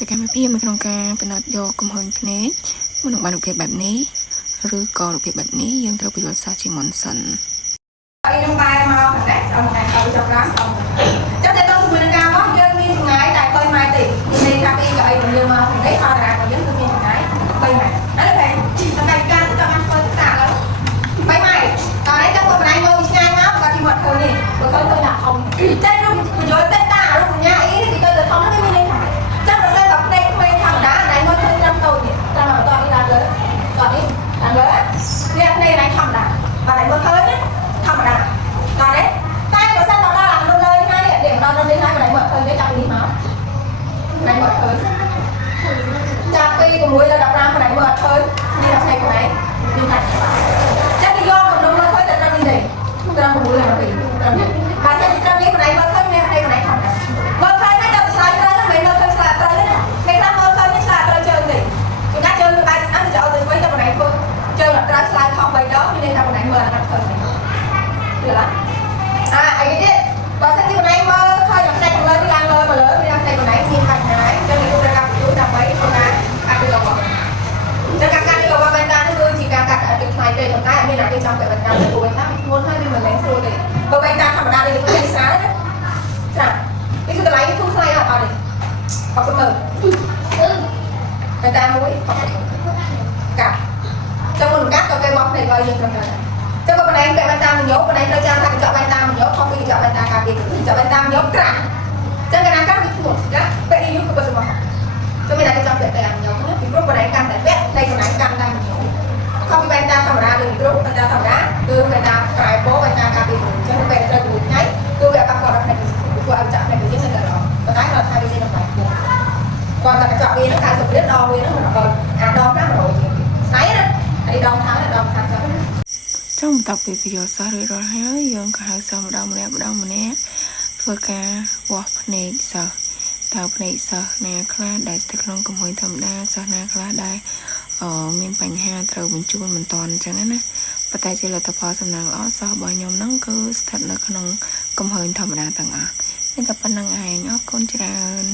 សកម្មភាពនៅក្នុងការបណ្ដុតយកកំហុសភ្នែកមិនបានរូបភាពបែបនេះឬក៏រូបភាពបែបនេះយើងត្រូវពិនិត្យសាជាមុនសិនហើយនឹងបែរមកខាងនេះដល់ថ្ងៃទៅចាប់ឡើងចាំតែដល់ជាមួយនឹងការមកយើងមានចម្ងាយតែ3ម៉ែត្រទេនេះថាពីកៅអីរបស់យើងមកខាងនេះហើយតារារបស់យើងគឺមានចម្ងាយ3ម៉ែត្រហើយតែតែការទៅបានធ្វើទឹកសាកឡើង3ម៉ែត្រតើឯងទៅបណ្ដាញមកឆ្ងាយមកក៏ជីមកធ្វើនេះបើឃើញទៅដាក់ធំតែនោះបញ្យល់តែតារូបញ្ញាអីនេះទៅធំនេះមានន័យថាចាំប្រសិនបើផ្នែកក្មេងធម្មតាណៃមកឃើញត្រឹមតូចនេះតាមមកតនេះឡើងលើតនេះឡើងលើនេះផ្នែកណៃធម្មតាបើណៃមកឃើញធម្មតាតើទេតែបើសិនដល់ឡើងលើហើយនេះដល់ដល់នេះហើយណៃមកឃើញទេចាប់នេះមកណៃមកឃើញចាប់ពី6ដល់15ណៃមកឃើញនេះផ្នែកណៃនេះថាចាំទៅយកក្នុងមកឃើញតែត្រឹមនេះទេត្រឹម6ដល់12ត្រឹមនេះបើសិនត្រឹមនេះណៃមកឃើញនេះផ្នែកណៃធម្មតាមកឃើញតែដល់ឆ្លើយត្រូវមិនមកឃើញឆ្លើយត្រូវទេគេខ្លះមកឃើញឆ្លើយត្រូវជើងទេគេថាជើងបែកស្អាតទៅឲ្យទៅវិញតែណៃធ្វើជើងត្រូវឆ្លើយខុស3ដងមានថាណៃមើលអត់ឃើញទេយល់អីទៀតបើសិនជាណៃមើលឃើញតែផ្នែកខាងលើនេះឡើងលើមកលើមានផ្នែកណៃមានបញ្ហាចឹងយើងត្រូវការជួយដើម្បីខ្លួនណាកាត់ពីរបស់ចឹងការកាត់ពីរបស់បែបណានេះគឺជាការកាត់អត់ដូចថ្លៃទេប៉ុន្តែមានអ្នកគេចង់បែបណាទៅព្រោះថាវាធ្ងន់ហើយវាមិនមែនស្រួលទេបើបែបណាធម្មតានេះវាភាសាណាចានេះគឺតម្លៃធូរថ្លៃអត់ទេអត់មើលបែបណាមួយកាត់ចាំមុនកាត់ក៏គេបោះផ្នែកឲ្យយើងត្រឹមត្រូវចាំបើបណ្ដៃបែបតាមយកបណ្ដៃត្រូវចាំថាកញ្ចក់បែបតាមយកខុសពីកញ្ចក់បែបតាមការពារកញ្ចក់បែបតាមយកក្រាស់ចឹងកណ្ដាលកាត់វាធ្ងន់ណាបែបនេះក៏បើសមចាំមានតែកញ្ចក់បែបតាមយកណាពីព្រោះបណ្ដៃកាន់តែបែបតែកណ្ដាលកាន់តែយកខុសពីបែបតាមធម្មតាដូចព្រោះបែបតាមធម្មតាគឺបែបតាមក្រែពោបែបតាមការពារចឹងបែបត្រូវមួយថ្ងៃគឺវាប៉ះពាល់ដល់ផ្នែកព្រោះឲ្យកញ្ចក់ផ្នែកយើងនៅតែល្អប៉ុន្តែដល់ថ្ងៃវាមានតម្លៃខ្ពស់គាត់តែកញ្ចក់វានឹង40រៀលដល់វានឹង100អាដង500ជាងស្អីណាហើយដងថើដង30ណាចង់បន្តពីវីដេអូសោះរួចរាល់ហើយយើងក៏ហៅសិស្សម្ដងម្នាក់ធ្វើការវាស់ភ្នែកសិស្សតើភ្នែកសិស្សណាខ្លះដែលស្ថិតក្នុងកំហុសធម្មតាសិស្សណាខ្លះដែលមានបញ្ហាត្រូវបញ្ជូនមិនតាន់អញ្ចឹងណាប៉ុន្តែជាលទ្ធផលសំណាងល្អសិស្សរបស់ខ្ញុំហ្នឹងគឺស្ថិតនៅក្នុងកំហុសធម្មតាទាំងអស់មានតែប៉ុណ្្នឹងឯងអរគុណច្រើន